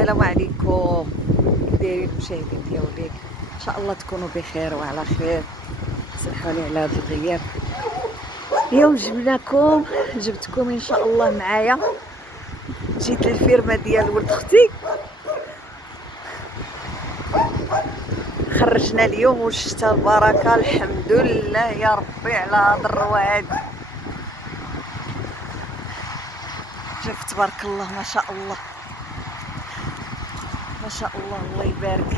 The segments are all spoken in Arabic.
السلام عليكم. دايرين المشاهدين ديالي؟ ان شاء الله تكونوا بخير وعلى خير. سمحوا على هذا الغياب. اليوم جبتكم ان شاء الله معايا. جيت للفيرما ديال ولد اختي، خرجنا اليوم والشتا البركه، الحمد لله يا ربي على هذا الروعه. شوف تبارك الله، ما شاء الله ما شاء الله، الله يبارك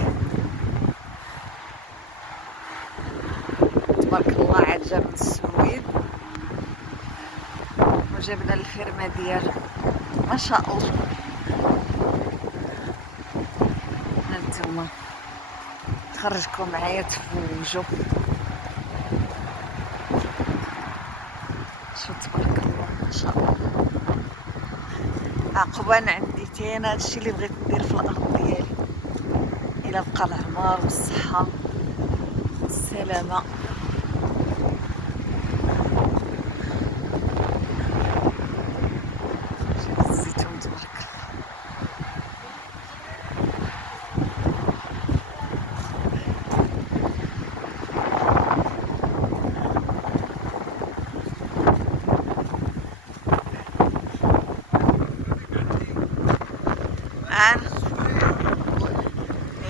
تبارك الله. عاد جا من السويد وجبنا الفيرما ديالو، ما شاء الله. هانتوما نخرجكم معايا تفوجوا. شو تبارك الله ما شاء الله. عقبان عندي تين هادشي اللي بغيت ندير في الارض ديالي، الى بقى العمر والصحه والسلامه. الزيتون تبارك الله.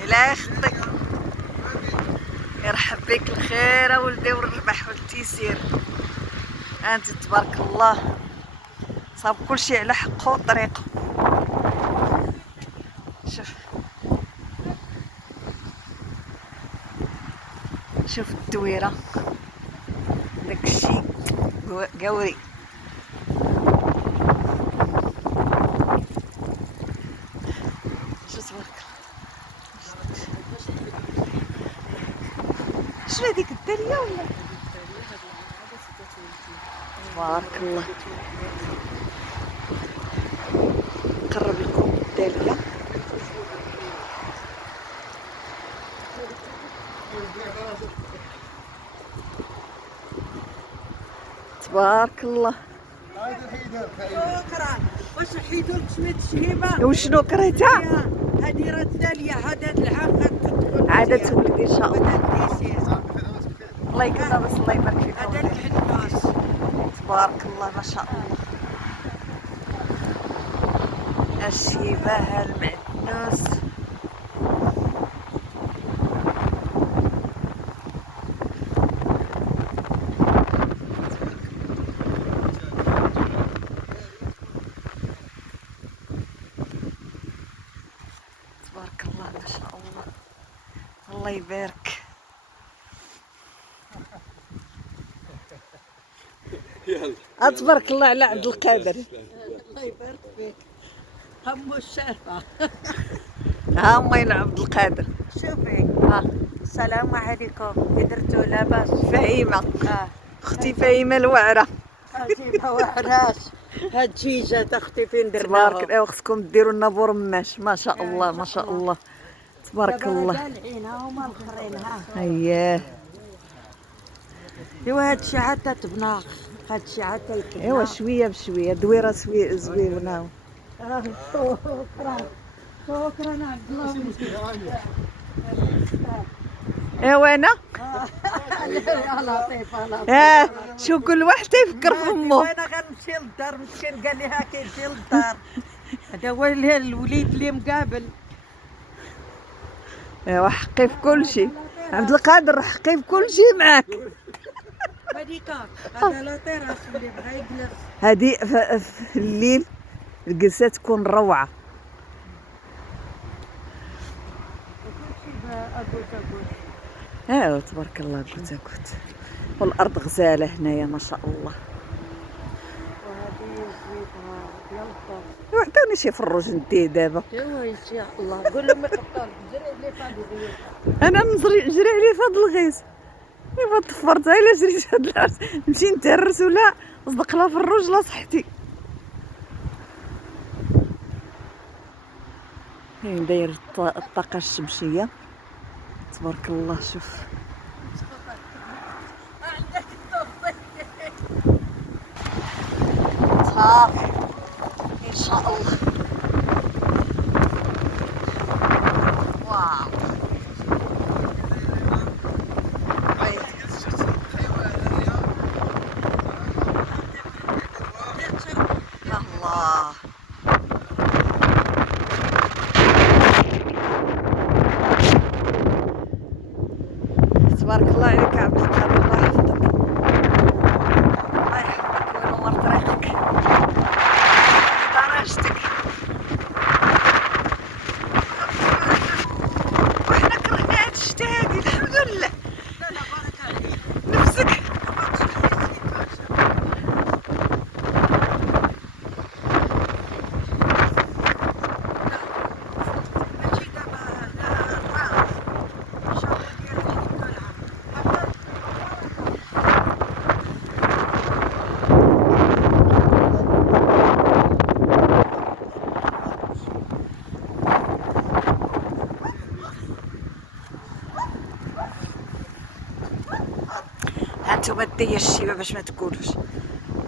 لا يخطيك، يرحب بك الخير ولدي والربح والتيسير. انت تبارك الله صاب كلشي على حقه وطريقه. شوف الدويره، داكشي قوري. شو تبارك الله، شنو هذيك الداليه ولا تبارك الله. نقرب لكم الداليه. تبارك الله. شكرا. واش حيدوا لك سميت الشهيبه؟ وشنو كرهتها؟ هذه راه التاليه، هذا العام غتدخل عاد تولد ان شاء الله. الله. الله يكرمها، بس الله يبارك فيك. هذا الحناس تبارك الله ما شاء الله. الشيبه المعنوس. تبارك الله ما شاء الله، الله يبارك. تبارك الله على عبد القادر. الله يبارك فيك. همو الشارفه. ها امين عبد القادر. شوفي، ها السلام عليكم. كي درتو لاباس؟ فهيمه، اختي فهيمه الوعره. ما وعراش. هاد الدجاجات اختي فين درناهم؟ تبارك الله. خصكم ديروا لنا بورماش، ما شاء الله ما شاء الله تبارك الله. العين هما الاخرين ها. اييه ايوا هادشي عاد تبناق، هادشي عاد يتبنى. ايوا شويه بشويه دويره زوينه. شكرا شكرا عبد الله. ايوا انا يا لطيفه لطيفه. شو كل واحد تيفكر في امه. انا غنمشي للدار، مسكين قال لي ها كيمشي للدار. هذا هو الوليد اللي مقابل. ايوا حقي في كل شيء. عبد القادر حقي في كل شيء معاك. مديكا هذا لا تيراس اللي بغا يجلس. هذه في الليل الجلسه تكون روعه. ايوا تبارك الله. كوت والارض غزاله هنايا ما شاء الله. وهذه الزيتها ديال الطوب. عطوني شي فروج نديه دابا. ايوا ان شاء الله. قول لهم يقطعوا جري لي فادي غير. انا نجري عليه في هذا الغيث. ايوا طفرت الا جريت هاد العرس نمشي نتهرس ولا صدق لها فروج لا صحتي. هين داير الطاقه الشمسيه تبارك الله. شوف صافي ان شاء الله. تبارك الله عليك عبد القادر، الله يحفظك الله يحفظك وينور طريقك درجتك. وحنا كرهنا هاد الشتا هادي الحمد لله. لا لا بارك عليك. نفسك ماشي دابا لا الراس الشهر ديال الطلعة. هانتوما الديا الشيبه باش ما تقولوش،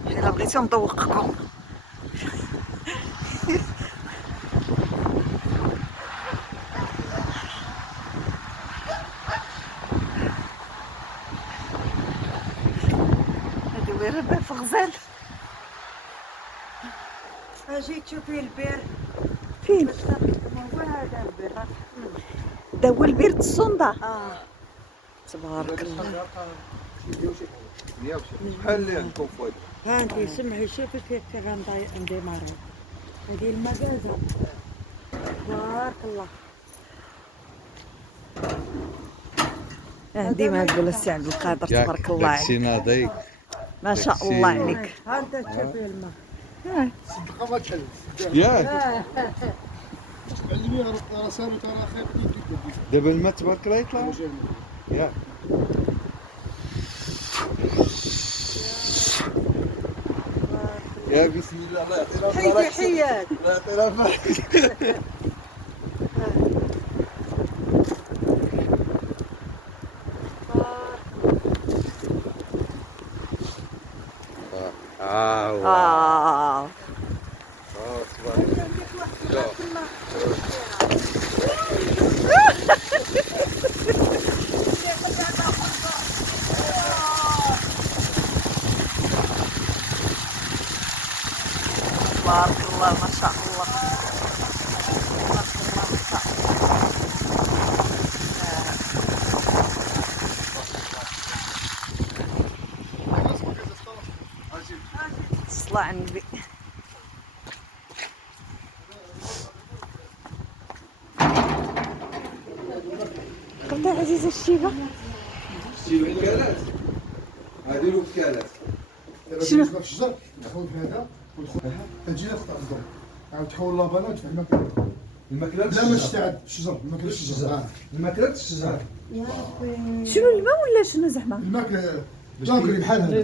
الا بغيتو نذوقكم. هادي وين راه في غزال. اجي تشوفي البير فين؟ باش تركبوا. هو هذا البير دا هو البير د الصندا. تبارك الله. بحال اللي عندكم فؤاد. هانتي سمعي شوفي كيف عندي مرة هذه المجازة. تبارك الله. ديما نقول السي عبد القادر تبارك الله عليك، ناضي ما شاء الله عليك. هانت تشوفي الماء. صدقة ما تحل. ياك علمي راه صارت راه خير جدا. دابا الماء تبارك الله يطلع ياك. يا بسم الله الله يعطينا حيدي حيات. الله يعطينا الفرح. آه تبارك الله. تبارك الله ما شاء الله تبارك الله ما شاء الله. الصلاة على النبي. قلت عزيزة الشيبة شيلوا الوكالات هذه الوكالات. شنو في الشجر ناخذ هذا وندخل تجي لك تاع الضوء عاود تحول لابانا وتدفع الماكله. الماكلة لا ماشي تاع الشجر الماكله الشجر. الماكلة الشجر. شنو الماء ولا شنو زعما؟ الماكله جانكري بحال هذا.